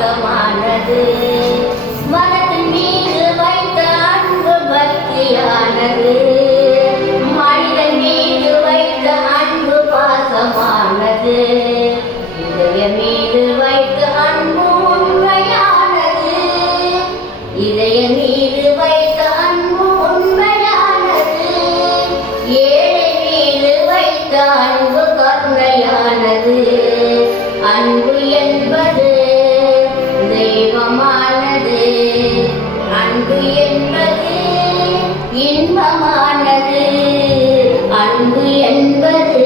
பாசமானது மரத்தின் மீது வைத்த அன்பு பக்தியானது. மனிதன் மீது வைத்த அன்பு பாசமானது. இதய மீது வைத்த அன்பு உண்மையானது. இதய மீது வைத்த அன்பு உண்மையானது. ஏழை மீது வைத்த அன்பு கருணையானது. அன்பு என்பது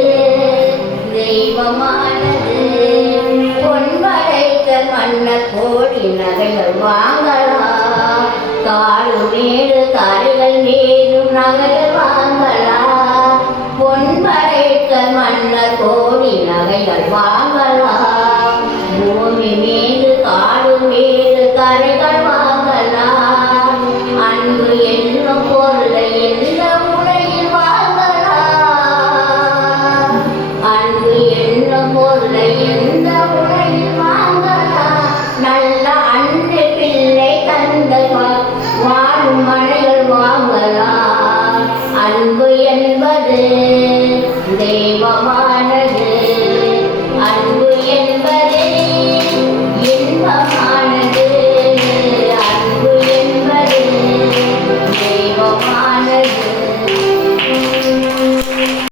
தெய்வமானது. பொன்வளைத்த மன்ன கோடி நகைகள் வாங்கலாம். காடு மேடு கரைகள் மேலும் நகைகள் வாங்கலாம். பொன்வளைத்த மன்ன கோடி நகைகள் வாங்கலாம். பூமி மீது அன்பு என்பது தெய்வமானது. அன்பு என்பது இன்பமானது. அன்பு என்பது தெய்வமானது.